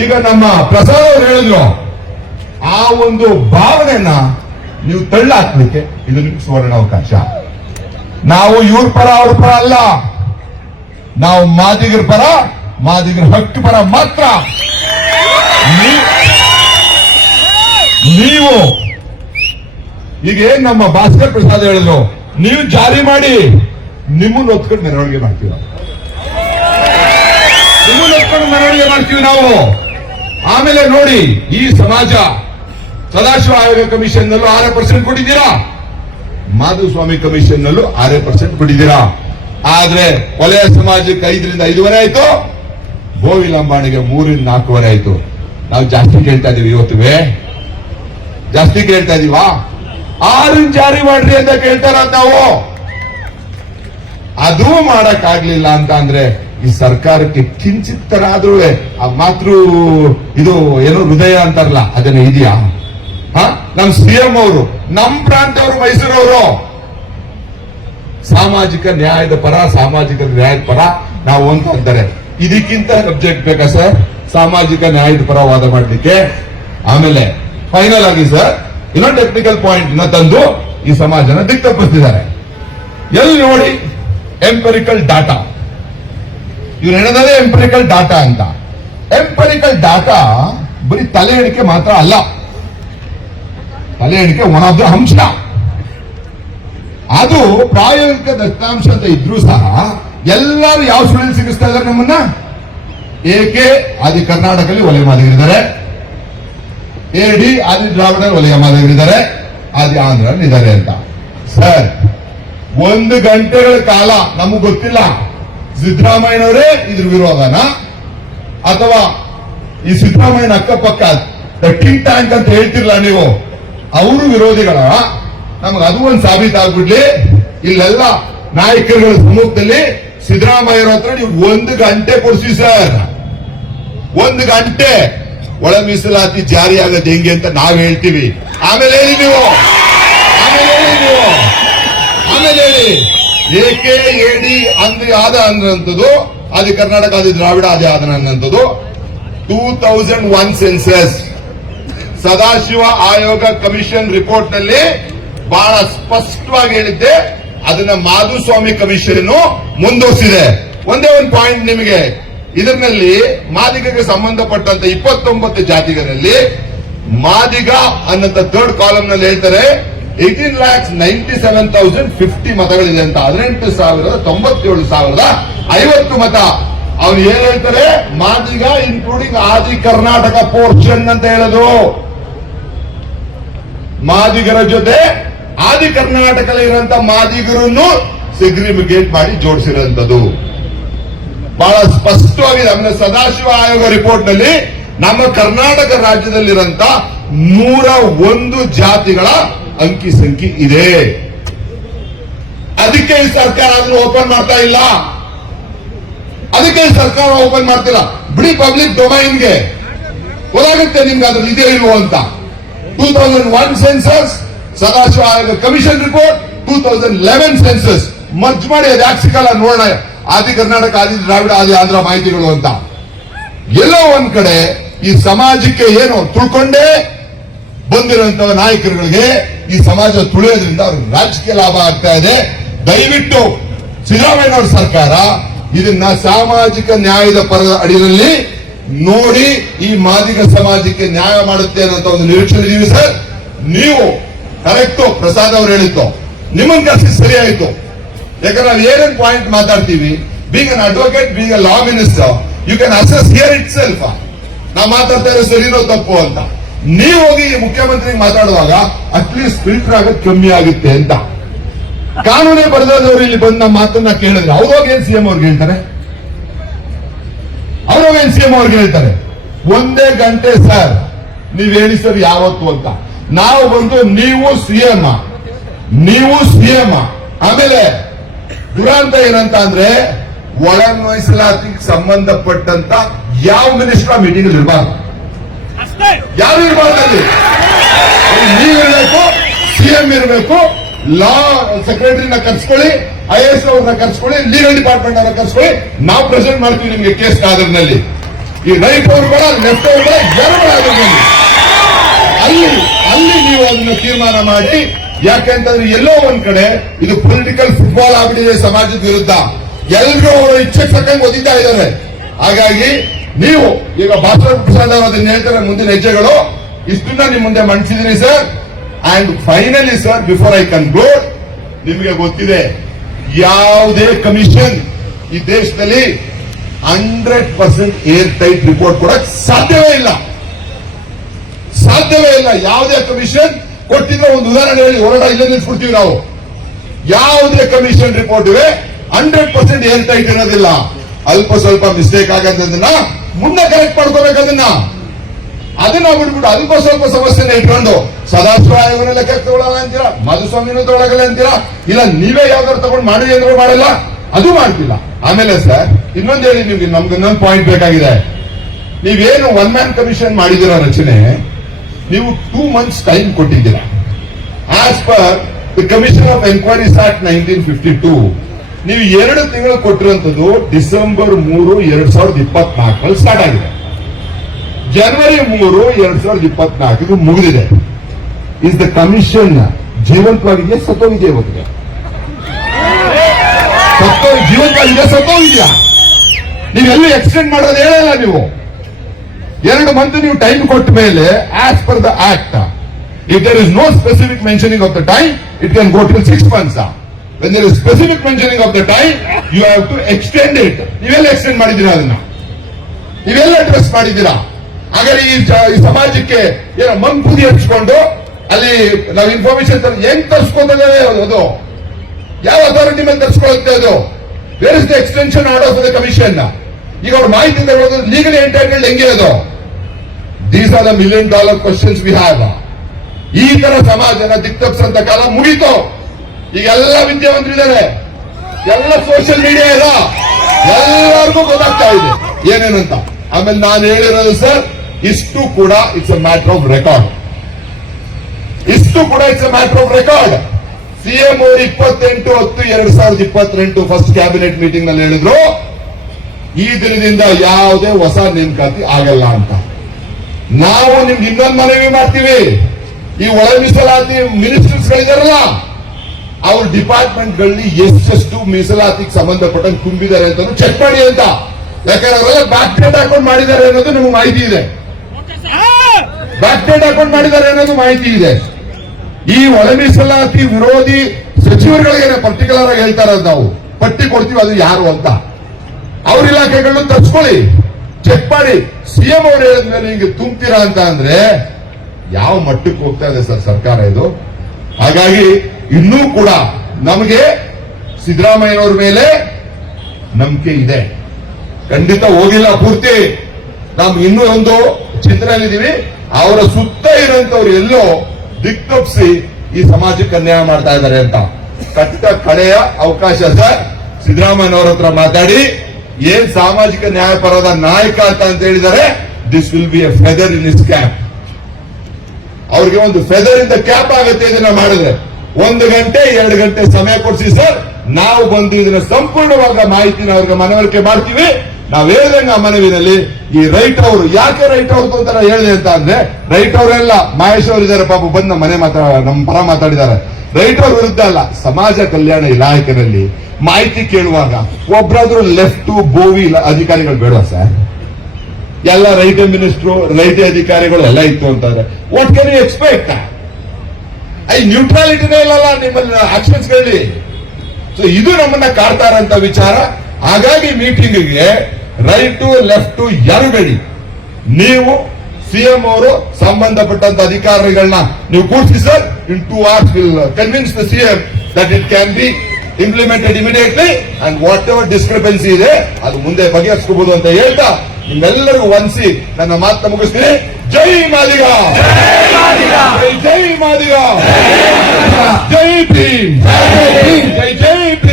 ಈಗ ನಮ್ಮ ಪ್ರಸಾದ್ ಅವರು ಹೇಳಿದ್ರು, ಆ ಒಂದು ಭಾವನೆಯನ್ನ ನೀವು ತಳ್ಳಾಕ್ಲಿಕ್ಕೆ ಇದು ನಿಮ್ಗೆ ಸುವರ್ಣ ಅವಕಾಶ. ನಾವು ಇವ್ರ ಪರ, ಅವ್ರ ಪರ ಅಲ್ಲ. ನಾವು ಮಾದಿಗರ ಪರ, ಮಾದಿಗರ ಹಕ್ಕು ಪರ ಮಾತ್ರ. ನೀವು ಈಗ ಏನ್ ನಮ್ಮ ಭಾಸ್ಕರ್ ಪ್ರಸಾದ್ ಹೇಳಿದ್ರು, ನೀವು ಜಾರಿ ಮಾಡಿ, ನಿಮ್ಮನ್ನ ಒತ್ಕೊಂಡು ಮೆರವಣಿಗೆ ಮಾಡ್ತೀವಿ ಒತ್ಕೊಂಡು ಮೆರವಣಿಗೆ ಮಾಡ್ತೀವಿ ನಾವು. ಆಮೇಲೆ ನೋಡಿ, ಈ ಸಮಾಜ ಸದಾಶಿವ ಆಯೋಗ ಕಮಿಷನ್ ನಲ್ಲೂ ಆರೇ ಪರ್ಸೆಂಟ್ ಕೊಟ್ಟಿದ್ದೀರಾ? ಮಾಧುಸ್ವಾಮಿ ಕಮಿಷನ್ ನಲ್ಲೂ ಆರೇ ಪರ್ಸೆಂಟ್ ಕೊಟ್ಟಿದ್ದೀರಾ? ಆದ್ರೆ ಕೊಲೆಯ ಸಮಾಜಕ್ಕೆ ಐದರಿಂದ ಐದುವರೆ ಆಯ್ತು ಗೋವಿ ಲಂಬಾಣಿಗೆ ಮೂರಿಂದ ನಾಲ್ಕುವರೆ ಆಯ್ತು. ನಾವು ಜಾಸ್ತಿ ಕೇಳ್ತಾ ಇದೀವಿ ಇವತ್ತುವೆ. ಜಾಸ್ತಿ ಕೇಳ್ತಾ ಇದೀವಾ? ಆರು ಜಾರಿ ಮಾಡ್ರಿ ಅಂತ ಕೇಳ್ತಾರ ನಾವು. ಅದು ಮಾಡಕ್ ಆಗ್ಲಿಲ್ಲ ಅಂತ ಅಂದ್ರೆ ಈ ಸರ್ಕಾರಕ್ಕೆ ಕಿಂಚಿತ್ತರಾದ್ರೂ ಆ ಮಾತೃ ಇದು ಏನೋ ಹೃದಯ ಅಂತಾರಲ್ಲ, ಅದನ್ನ ಇದೆಯಾ? ಹ? ನಮ್ ಸಿಎಂ ಅವರು, ನಮ್ ಪ್ರಾಂತವರು ಮೈಸೂರವರು. ಸಾಮಾಜಿಕ ನ್ಯಾಯದ ಪರ, ಸಾಮಾಜಿಕ ನ್ಯಾಯದ ಪರ ನಾವು ಅಂತ ಅಂತಾರೆ. ಇದಕ್ಕಿಂತ ಸಬ್ಜೆಕ್ಟ್ ಬೇಕಾ ಸರ್ ಸಾಮಾಜಿಕ ನ್ಯಾಯದ ಪರ ವಾದ ಮಾಡ್ಲಿಕ್ಕೆ. ಆಮೇಲೆ ಫೈನಲ್ ಆಗಿ ಸರ್ ಇನ್ನೊಂದು ಟೆಕ್ನಿಕಲ್ ಪಾಯಿಂಟ್ನ ತಂದು ಈ ಸಮಾಜನ ದಿಕ್ ತಪ್ಪಿಸ್ತಿದ್ದಾರೆ ಎಲ್ಲಿ ನೋಡಿ ಎಂಪರಿಕಲ್ ಡಾಟಾ ಇವ್ರು ಹೇಳೋದೇ ಎಂಪರಿಕಲ್ ಡಾಟಾ ಅಂತ. ಎಂಪರಿಕಲ್ ಡಾಟಾ ಬರೀ ತಲೆ ಎಣಿಕೆ ಮಾತ್ರ ಅಲ್ಲ. ತಲೆ ಎಣಿಕೆ ಒನ್ ಆಫ್ ದ ಅಂಶ ಅದು ಪ್ರಾಯೋಗಿಕ ದತ್ತಾಂಶ ಅಂತ ಇದ್ರೂ ಸಹ ಎಲ್ಲರೂ ಯಾವ ಸುಳಿಲ್ ಸಿಗಿಸ್ತಾ ಇದಾರೆ ನಮ್ಮನ್ನ? ಏಕೆ ಆದಿ ಕರ್ನಾಟಕದಲ್ಲಿ ಒಲೆ ಮಾದರಿದ್ದಾರೆ ಎ ಡಿ ಆದಿ ದ್ರಾವಿಡ ವಲಯ ಮಾದರಿದ್ದಾರೆ ಆದಿ ಆಂಧ್ರ ಇದ್ದಾರೆ ಅಂತ. ಸರ್, ಒಂದು ಗಂಟೆಗಳ ಕಾಲ ನಮಗ್ ಗೊತ್ತಿಲ್ಲ. ಸಿದ್ದರಾಮಯ್ಯನವರೇ ಇದ್ರ ವಿರೋಧನ? ಅಥವಾ ಈ ಸಿದ್ದರಾಮಯ್ಯನ ಅಕ್ಕಪಕ್ಕ ಟಿಂಕ್ ಟ್ಯಾಂಕ್ ಅಂತ ಹೇಳ್ತಿರ್ಲ ನೀವು? ಅವರು ವಿರೋಧಿಗಳ. ನಮ್ಗೆ ಅದು ಒಂದು ಸಾಬೀತಾಗ್ಬಿಡ್ಲಿ. ಇಲ್ಲೆಲ್ಲ ನಾಯಕರುಗಳ ಸಮ್ಮುಖದಲ್ಲಿ ಸಿದ್ದರಾಮಯ್ಯರ ಹತ್ರ ನೀವು ಒಂದು ಗಂಟೆ ಕೊಡಿಸಿ ಸರ್. ಒಂದು ಗಂಟೆ. ಒಳ ಮೀಸಲಾತಿ ಜಾರಿ ಆಗೋದು ಹೆಂಗೆ ಅಂತ ನಾವ್ ಹೇಳ್ತೀವಿ. ಆಮೇಲೆ ಹೇಳಿ ನೀವು. ಆಮೇಲೆ ಹೇಳಿ ನೀವು. ಆಮೇಲೆ ಹೇಳಿ. ಏಕೆ ಎಡಿ ಅಂದ್ರೆ ಆದ ಅನ್ನಂಥದ್ದು ಆದಿ ಕರ್ನಾಟಕ ಅದು ದ್ರಾವಿಡ ಅದೇ ಆದ ಅನ್ನಂಥದ್ದು two thousand one census Sadashiva ಆಯೋಗ ಕಮಿಷನ್ ರಿಪೋರ್ಟ್ನಲ್ಲಿ ಬಹಳ ಸ್ಪಷ್ಟವಾಗಿ ಹೇಳಿದ್ದೆ, ಅದನ್ನ ಮಾಧುಸ್ವಾಮಿ ಕಮಿಷನ್ ಮುಂದುವರಿಸಿದೆ. ಒಂದೇ ಒಂದು ಪಾಯಿಂಟ್ ನಿಮಗೆ. ಇದರಲ್ಲಿ ಮಾದಿಗಗೆ ಸಂಬಂಧಪಟ್ಟಂತ ಇಪ್ಪತ್ತೊಂಬತ್ತು ಜಾತಿಗಳಲ್ಲಿ ಮಾದಿಗ ಅನ್ನಂತ ಥರ್ಡ್ ಕಾಲಂನಲ್ಲಿ ಹೇಳ್ತಾರೆ eighteen lakhs ninety seven thousand fifty ಮತಗಳಿದೆ ಅಂತ. ಹದಿನೆಂಟು ಸಾವಿರದ ತೊಂಬತ್ತೇಳು ಸಾವಿರದ ಐವತ್ತು ಮತ. ಅವ್ರು ಏನ್ ಹೇಳ್ತಾರೆ? ಮಾದಿಗ ಇನ್ಕ್ಲೂಡಿಂಗ್ ಆದಿ ಕರ್ನಾಟಕ ಪೋರ್ಷನ್ ಅಂತ ಹೇಳೋದು. ಮಾದಿಗರ ಜೊತೆ ಆದಿ ಕರ್ನಾಟಕದಲ್ಲಿ ಇರುವಂತ ಮಾದಿಗರನ್ನು ಸೆಗ್ರಿಮಿಗೇಟ್ ಮಾಡಿ ಜೋಡಿಸಿರುವಂತದ್ದು ಬಹಳ ಸ್ಪಷ್ಟವಾಗಿ ನಮ್ಮ ಸದಾಶಿವ ಆಯೋಗ ರಿಪೋರ್ಟ್ನಲ್ಲಿ ನಮ್ಮ ಕರ್ನಾಟಕ ರಾಜ್ಯದಲ್ಲಿರಂತ ನೂರ ಒಂದು ಜಾತಿಗಳ ಅಂಕಿ ಸಂಖ್ಯೆ ಇದೆ. ಅದಕ್ಕೆ ಈ ಸರ್ಕಾರ ಆದ್ರೂ ಓಪನ್ ಮಾಡ್ತಾ ಇಲ್ಲ. ಅದಕ್ಕೆ ಸರ್ಕಾರ ಓಪನ್ ಮಾಡ್ತಿಲ್ಲ. ಬಿಡಿ ಪಬ್ಲಿಕ್ ಡೊಮೈನ್ಗೆ ಗೊತ್ತಾಗುತ್ತೆ ನಿಮ್ಗೆ ಅದ್ರ ಇದೆ ಇಲ್ವೋ ಅಂತ. Two thousand one census Sadashiva ಆಯೋಗ commission report two thousand eleven census merge ಮಾಡಿ ಅದು ಯಾಕೆ ಸಿಕ್ಕಲ್ಲ ನೋಡೋಣ. ಆದಿ ಕರ್ನಾಟಕ, ಆದಿ ದ್ರಾವಿಡ, ಆದಿ ಆಂಧ್ರ ಮಾಹಿತಿಗಳು ಅಂತ. ಎಲ್ಲೋ ಒಂದ್ ಕಡೆ ಈ ಸಮಾಜಕ್ಕೆ ಏನು ತಿಳ್ಕೊಂಡೇ ಬಂದಿರುವಂತಹ ನಾಯಕರುಗಳಿಗೆ ಈ ಸಮಾಜ ತುಳಿಯೋದ್ರಿಂದ ಅವ್ರ ರಾಜಕೀಯ ಲಾಭ ಆಗ್ತಾ ಇದೆ. ದಯವಿಟ್ಟು ಸಿದ್ದರಾಮಯ್ಯನವರ ಸರ್ಕಾರ ಇದನ್ನ ಸಾಮಾಜಿಕ ನ್ಯಾಯದ ಪರದ ಅಡಿಯಲ್ಲಿ ನೋಡಿ ಈ ಮಾದಿಗ ಸಮಾಜಕ್ಕೆ ನ್ಯಾಯ ಮಾಡುತ್ತೆ ಅನ್ನೋ ಒಂದು ನಿರೀಕ್ಷೆ ಇದೀವಿ ಸರ್. ನೀವು ಕರೆಕ್ಟು ಪ್ರಸಾದ್ ಅವರು ಹೇಳಿತ್ತು ನಿಮ್ಮನ್ ಕೆಲಸ ಸರಿ ಆಯ್ತು ಯಾಕಂದ್ರೆ ನಾವು ಏನೇನ್ ಪಾಯಿಂಟ್ ಮಾತಾಡ್ತೀವಿ being an advocate being a law minister you can assess here itself ನಾವು ಮಾತಾಡ್ತಾ ಇರೋ ಸರಿನೋ ತಪ್ಪು ಅಂತ. ನೀವು ಹೋಗಿ ಮುಖ್ಯಮಂತ್ರಿ ಮಾತಾಡುವಾಗ ಅಟ್ಲೀಸ್ಟ್ ಫಿಲ್ಟರ್ ಆಗೋದು ಕಮ್ಮಿ ಆಗುತ್ತೆ ಅಂತ. ಕಾನೂನೇ ಬರೆದವರು ಇಲ್ಲಿ ಬಂದ ಮಾತನ್ನ ಕೇಳಿದ್ರೆ ಅವ್ರೋಗ ಏನ್ ಸಿಎಂ ಅವ್ರಿಗೆ ಹೇಳ್ತಾರೆ? ಅವ್ರೋಗ ಏನ್ ಸಿಎಂ ಅವ್ರಿಗೆ ಹೇಳ್ತಾರೆ? ಒಂದೇ ಗಂಟೆ ಸರ್ ನೀವ್ ಹೇಳಿ ಯಾವತ್ತು ಅಂತ. ನಾವು ಬಂದು ನೀವು ಸಿಎಂ ನೀವು ಸಿಎಂ ಆಮೇಲೆ ದುರಂತ ಏನಂತ ಅಂದ್ರೆ ಒಳ ಮೀಸಲಾತಿಗೆ ಸಂಬಂಧಪಟ್ಟಂತ ಯಾವ ಮಿನಿಸ್ಟರ್ ಮೀಟಿಂಗ್ ಇರಬಾರ್ದು. ಯಾರು ಇರಬಾರ್ದು ಅಲ್ಲಿ? ನೀವು ಇರಬೇಕು ಸಿಎಂ ಇರಬೇಕು ಲಾ ಸೆಕ್ರೆಟರಿನ ಕರ್ಸ್ಕೊಳ್ಳಿ ಐ ಎಸ್ ಅವ್ರನ್ನ ಕರ್ಸ್ಕೊಳ್ಳಿ ಲೀಗಲ್ ಡಿಪಾರ್ಟ್ಮೆಂಟ್ ಅವ್ರನ್ನ ಕರ್ಸ್ಕೊಳ್ಳಿ. ನಾವು ಪ್ರೆಸೆಂಟ್ ಮಾಡ್ತೀವಿ ನಿಮ್ಗೆ ಕೇಸ್ ಕಾದರ್ನಲ್ಲಿ. ಈ ರೈಟ್ ಅವರು ಬೇಡ ಲೆಫ್ಟ್ ಅವರು ಬೇಡ ಎರಡು ಆಗಿರ್ಬೋದು. ಅಲ್ಲಿ ಅಲ್ಲಿ ನೀವು ಅದನ್ನ ತೀರ್ಮಾನ ಮಾಡಿ ಯಾಕೆಂತಂದ್ರೆ ಎಲ್ಲೋ ಒಂದ್ ಕಡೆ ಇದು ಪೊಲಿಟಿಕಲ್ ಫುಟ್ಬಾಲ್ ಆಗ್ಬಿಟ್ಟಿದೆ ಸಮಾಜದ ವಿರುದ್ಧ. ಎಲ್ರೂ ಅವರ ಇಚ್ಛೆ ತಕ್ಕಂಗೆ ಓದಿತಾ ಇದ್ದಾರೆ. ಹಾಗಾಗಿ ನೀವು ಈಗ ಭಾಸ್ಕರ್ ಅವರು ಅದನ್ನ ಹೇಳ್ತಾರೆ ಮುಂದಿನ ಹೆಜ್ಜೆಗಳು. ಇಷ್ಟನ್ನ ನಿಮ್ ಮುಂದೆ ಮಂಡಿಸಿದೀನಿ sir and finally sir before I conclude ನಿಮಗೆ ಗೊತ್ತಿದೆ, ಯಾವುದೇ ಕಮಿಷನ್ ಈ ದೇಶದಲ್ಲಿ hundred percent air tight report ಕೊಡಕ್ ಸಾಧ್ಯವೇ ಇಲ್ಲ. ಸಾಧ್ಯವೇ ಇಲ್ಲ. ಯಾವುದೇ ಕಮಿಷನ್ ಕೊಟ್ಟಿದ್ರೆ ಒಂದು ಉದಾಹರಣೆ ಹೇಳಿ, ಹೊರಡ ಇಲ್ಲೇ ನಿಲ್ಸ್ಬಿಡ್ತೀವಿ ನಾವು. ಯಾವುದೇ ಕಮಿಷನ್ ರಿಪೋರ್ಟ್ ಇವೆ ಹಂಡ್ರೆಡ್ ಪರ್ಸೆಂಟ್ ಏರ್ ಟೈಟ್ ಇರೋದಿಲ್ಲ. ಅಲ್ಪ ಸ್ವಲ್ಪ ಮಿಸ್ಟೇಕ್ ಆಗಂತದನ್ನ ಮುಂದೆ ಕರೆಕ್ಟ್ ಮಾಡ್ಕೋಬೇಕು ಅದನ್ನ ಅದನ್ನ ಬಿಡ್ಬಿಟ್ಟು ಅಲ್ಪ ಸ್ವಲ್ಪ ಸಮಸ್ಯೆನ ಇಟ್ಕೊಂಡು ಸದಾಶಿವ ಆಯೋಗನ ಲೆಕ್ಕ ತಗೊಳ್ಳಲ್ಲ ಅಂತೀರಾ? ಮಧುಸ್ವಾಮಿನೂ ತಗೊಳಗಲ್ಲ ಅಂತೀರಾ? ಇಲ್ಲ, ನೀವೇ ಯಾವ್ದಾರು ತಗೊಂಡು ಮಾಡಿ ಅಂದ್ರೆ ಮಾಡಲ್ಲ. ಅದು ಮಾಡ್ತಿಲ್ಲ ಆಮೇಲೆ ಸರ್ ಇನ್ನೊಂದು ಹೇಳಿ ನಿಮ್ಗೆ, ನಮ್ಗೆ ಇನ್ನೊಂದು ಪಾಯಿಂಟ್ ಬೇಕಾಗಿದೆ. ನೀವೇನು ಒನ್ ಮ್ಯಾನ್ ಕಮಿಷನ್ ಮಾಡಿದಿರ ರಚನೆ? ನೀವು ಟೂ ಮಂತ್ಸ್ ಟೈಮ್ ಕೊಟ್ಟಿದ್ದೀರಾ. As per the commission of enquiries act nineteen fifty two ನೀವು ಎರಡು ತಿಂಗಳು ಕೊಟ್ಟಿರುವಂತದ್ದು ಡಿಸೆಂಬರ್ ಮೂರು ಎರಡ್ ಸಾವಿರದ ಇಪ್ಪತ್ನಾಲ್ಕರಲ್ಲಿ ಸ್ಟಾರ್ಟ್ ಆಗಿದೆ. ಜನವರಿ ಮೂರು ಎರಡ್ ಸಾವಿರದ ಇಪ್ಪತ್ನಾಲ್ಕು ಮುಗಿದಿದೆ. ಇಸ್ ದ ಕಮಿಷನ್ ಜೀವಂತವಾಗಿದೆಯಾ, ಸತ್ತೋಗಿದೆಯಾ ಇವತ್ತಿಗೆ ಸತ್ತೋ, ಜೀವಂತವಾಗಿದೆಯಾ, ಸತ್ತೋಗಿದೆಯಾ? ನೀವೆಲ್ಲೂ ಎಕ್ಸ್ಟೆಂಡ್ ಮಾಡೋದು ಹೇಳಲ್ಲ ನೀವು. ಎರಡು ಮಂತ್ ನೀವು ಟೈಮ್ ಕೊಟ್ಟ ಮೇಲೆ as per the act if there is no specific mentioning of the time it can go to six months when there is specific mentioning of the time you have to extend it ನೀವೆಲ್ಲ extend ಮಾಡಿದ್ದೀರಾ ಅದನ್ನ? ನೀವೆಲ್ಲ address ಮಾಡಿದ್ದೀರಾ? ಹಾಗಾದ್ರೆ ಈ ಸಮಾಜಕ್ಕೆ ಏನೋ ಮಂಪುದಿ ಹಚ್ಕೊಂಡು ಅಲ್ಲಿ ನಾವು ಇನ್ಫಾರ್ಮೇಶನ್ ಹೆಂಗ್ ತರ್ಸ್ಕೊತದೆ ಅದು? ಯಾವ ಅಥಾರಿಟಿ ಮೇಲೆ ತರ್ಸ್ಕೊಳ್ಳುತ್ತೆ ಅದು? Where is the extension order of the commission ಈಗ ಅವ್ರ ಮಾಹಿತಿ ತಗೊಳ್ಳೋದು ಲೀಗಲಿ ಎಂಟೈಟ್ಮೆಂಟ್ ಹೆಂಗೆ ಅದು? These are the million dollar questions we have ಈ ತರ ಸಮಾಜನ ದಿಕ್ತಪ್ಸಂತ ಕಾಲ ಮುಗೀತು. ಈಗ ಎಲ್ಲ ವಿದ್ಯಾವಂತರಿದ್ದಾರೆ. ಎಲ್ಲ ಸೋಷಿಯಲ್ ಮೀಡಿಯಾ ಇಲ್ಲ ಎಲ್ಲರಿಗೂ ಗೊತ್ತಾಗ್ತಾ ಇದೆ. ಏನೇನಂತ ಆಮೇಲೆ ನಾನು ಹೇಳಿರೋದು ಸರ್ ಇಷ್ಟು ಕೂಡ it's a matter of record ಇಷ್ಟು ಕೂಡ it's a matter of record CM ಅವರು ಇಪ್ಪತ್ತೆಂಟು ಹತ್ತು ಎರಡ್ ಸಾವಿರದ ಇಪ್ಪತ್ತೆಂಟು ಫಸ್ಟ್ ಕ್ಯಾಬಿನೆಟ್ ಮೀಟಿಂಗ್ನಲ್ಲಿ ಹೇಳಿದ್ರು, ಈ ದಿನದಿಂದ ಯಾವುದೇ ಹೊಸ ನೇಮಕಾತಿ ಆಗಲ್ಲ ಅಂತ. ನಾವು ನಿಮ್ಗೆ ಇನ್ನೊಂದು ಮನವಿ ಮಾಡ್ತೀವಿ. ಈ ಒಳ ಮೀಸಲಾತಿ ಮಿನಿಸ್ಟರ್ಸ್ ಗಳಿದಾರಲ್ಲ ಅವ್ರ ಡಿಪಾರ್ಟ್ಮೆಂಟ್ಗಳಲ್ಲಿ ಎಷ್ಟೆಷ್ಟು ಮೀಸಲಾತಿಗೆ ಸಂಬಂಧಪಟ್ಟಂಗೆ ತುಂಬಿದ್ದಾರೆ ಅಂತ ಚೆಕ್ ಮಾಡಿ ಅಂತ. ಯಾಕಂದ್ರೆ ಅವರೆಲ್ಲ ಬ್ಯಾಕ್ ಡೇಟ್ ಹಾಕೊಂಡು ಮಾಡಿದ್ದಾರೆ ಅನ್ನೋದು ನಿಮ್ಗೆ ಮಾಹಿತಿ ಇದೆ. ಬ್ಯಾಕ್ ಡೇಟ್ ಹಾಕೊಂಡು ಮಾಡಿದ್ದಾರೆ ಅನ್ನೋದು ಮಾಹಿತಿ ಇದೆ. ಈ ಒಳ ಮೀಸಲಾತಿ ವಿರೋಧಿ ಸಚಿವರುಗಳಿಗೆ ಪರ್ಟಿಕ್ಯುಲರ್ ಆಗಿ ಹೇಳ್ತಾ ಇರೋದು ನಾವು, ಪಟ್ಟಿ ಕೊಡ್ತೀವಿ, ಅದು ಯಾರು ಅಂತ. ಅವ್ರ ಇಲಾಖೆಗಳನ್ನು ತರ್ಸ್ಕೊಳ್ಳಿ. ಚೆಕ್ ಮಾಡಿ. ಸಿಎಂ ಅವರು ಹೇಳಿದ್ಮೇಲೆ ಹಿಂಗೆ ತುಂಬ್ತೀರಾ ಅಂತ ಅಂದ್ರೆ, ಯಾವ ಮಟ್ಟಕ್ಕೆ ಹೋಗ್ತಾ ಇದೆ ಸರ್ ಸರ್ಕಾರ ಇದು? ಹಾಗಾಗಿ ಇನ್ನೂ ಕೂಡ ನಮಗೆ ಸಿದ್ದರಾಮಯ್ಯನವ್ರ ಮೇಲೆ ನಂಬಿಕೆ ಇದೆ. ಖಂಡಿತ ಹೋಗಿಲ್ಲ ಪೂರ್ತಿ. ನಾವು ಇನ್ನೂ ಒಂದು ಚಿಂತನೆಯಲ್ಲಿದ್ದೀವಿ ಅವರ ಸುತ್ತ ಇರುವಂತವ್ರು ಎಲ್ಲೋ ದಿಕ್ಕಪ್ಸಿ ಈ ಸಮಾಜಕ್ಕೆ ಅನ್ಯಾಯ ಮಾಡ್ತಾ ಇದ್ದಾರೆ ಅಂತ. ಕಟ್ಟ ಕಳೆಯ ಅವಕಾಶ ಸರ್. ಸಿದ್ದರಾಮಯ್ಯವರ ಹತ್ರ ಮಾತಾಡಿ. ಏನ್ ಸಾಮಾಜಿಕ ನ್ಯಾಯಪರದ ನಾಯಕ ಅಂತ ಅಂತ ಹೇಳಿದರೆ this will be a feather in his cap ಅವ್ರಿಗೆ ಒಂದು ಫೆದರ್ ಇಂದ ಕ್ಯಾಪ್ ಆಗುತ್ತೆ ಇದನ್ನ ಮಾಡಿದ್ರೆ. ಒಂದು ಗಂಟೆ, ಎರಡು ಗಂಟೆ ಸಮಯ ಕೊಡಿಸಿ ಸರ್. ನಾವು ಬಂದು ಇದನ್ನ ಸಂಪೂರ್ಣವಾದ ಮಾಹಿತಿನ ಅವ್ರಿಗೆ ಮನವರಿಕೆ ಮಾಡ್ತೀವಿ. ನಾವ್ ಹೇಳಿದಂಗ ಆ ಮನವಿನಲ್ಲಿ ಈ ರೈಟ್ ಅವರು ಯಾಕೆ ರೈಟ್ ಅವ್ರದ್ದು ಅಂತ ಹೇಳಿದೆ ಅಂತ ಅಂದ್ರೆ ರೈಟ್ ಅವರೆಲ್ಲ ಮಹೇಶ್ ಅವರು ಇದಾರೆ ಪಾಪ, ಬಂದ ಮನೆ ಮಾತಾ ನಮ್ಮ ಪರ ಮಾತಾಡಿದ್ದಾರೆ. ರೈಟ್ ಅವ್ರ ವಿರುದ್ಧ ಅಲ್ಲ, ಸಮಾಜ ಕಲ್ಯಾಣ ಇಲಾಖೆನಲ್ಲಿ ಮಾಹಿತಿ ಕೇಳುವಾಗ ಒಬ್ರಾದ್ರೂ ಲೆಫ್ಟ್ ಬೋವಿ ಅಧಿಕಾರಿಗಳು ಬೇಡ ಸರ್? ಎಲ್ಲ ರೈಟ್ ಮಿನಿಸ್ಟ್ರು ರೈತ ಅಧಿಕಾರಿಗಳು ಎಲ್ಲ ಇತ್ತು ಅಂತಾರೆ what can you expect I ನ್ಯೂಟ್ರಾಲಿಟಿನೇ ಇಲ್ಲಲ್ಲ ನಿಮ್ಮಲ್ಲಿ ಆಕ್ಷನ್ಸ್ಗಳಲ್ಲಿ ಸೊ ಇದು ನಮ್ಮನ್ನ ಕಾಡ್ತಾ ಇರೋಂತ ವಿಚಾರ. ಹಾಗಾಗಿ ಮೀಟಿಂಗ್ಗೆ ರೈಟು ಲೆಫ್ಟ್ ಯಾರು ಬೇಡಿ. ನೀವು ಸಿಎಂ ಅವರು ಸಂಬಂಧಪಟ್ಟಂತ ಅಧಿಕಾರಿಗಳನ್ನ ನೀವು ಕೂಡಿಸಿ sir in two hours will convince the CM that it can be implemented immediately and whatever discrepancy ಇದೆ, ಅದು ಮುಂದೆ ಬಗೆಹರಿಸ್ಕೋಬಹುದು ಅಂತ ಹೇಳ್ತಾ, ನಿಮ್ಮೆಲ್ಲರಿಗೂ ವಂದಿಸಿ ನನ್ನ ಮಾತನ್ನ ಮುಗಿಸ್ತೀನಿ. ಜೈ Madiga! Mádiga. El Jamie Mádiga. JP. JP. JP.